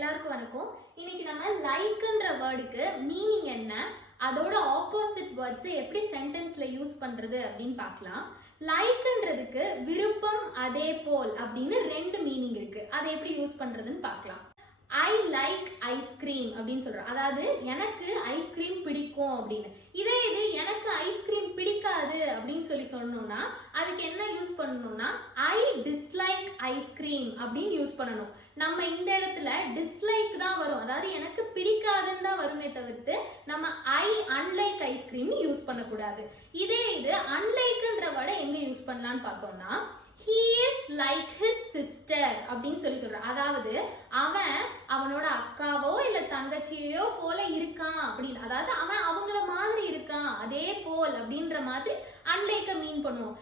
எல்லாருக்கும் வணக்கம். இன்னைக்கு நம்ம லைக்ன்ற வேர்டுக்கு மீனிங் என்ன, அதோட ஆப்போசிட் வேர்ட்ஸ் எப்படி சென்டென்ஸ்ல யூஸ் பண்றது அப்படின்னு பார்க்கலாம். லைக்ன்றதுக்கு விருப்பம், அதே போல் அப்படின்னு ரெண்டு மீனிங் இருக்கு. அதை எப்படி யூஸ் பண்றதுன்னு பார்க்கலாம். ஐ லைக் ஐஸ்கிரீம் அப்படின்னு சொல்றோம், அதாவது எனக்கு ஐஸ்கிரீம் பிடிக்கும் அப்படின்னு. இதே இது எனக்கு ஐஸ்கிரீம் பிடிக்காது அப்படின்னு சொல்லணும்னா அதுக்கு என்ன யூஸ் பண்ணணும்னா ஐ டிஸ்லைக் ஐஸ்கிரீம் அப்படின்னு யூஸ் பண்ணணும். நம்ம இந்த இடத்துல டிஸ்லைக் தான் வரும், அதாவது எனக்கு பிடிக்காதுன்னு தான் வருமே தவிர்த்து நம்ம ஐ அன்லைக் ஐஸ்கிரீம் யூஸ் பண்ணக்கூடாது. இதே இது அன்லைக்ன்ற வேர்டை எங்க யூஸ் பண்ணலாம்னு பார்த்தோம்னா he is like his sister அப்படின்னு சொல்றான். அதாவது அவன் அவனோட அக்காவோ இல்ல தங்கச்சியோ போல இருக்கான் அப்படின்னு, அதாவது அவன் அவங்கள மாதிரி இருக்கான், அதே போல் அப்படின்ற மாதிரி அன்லைக்க மீன் பண்ணுவோம்.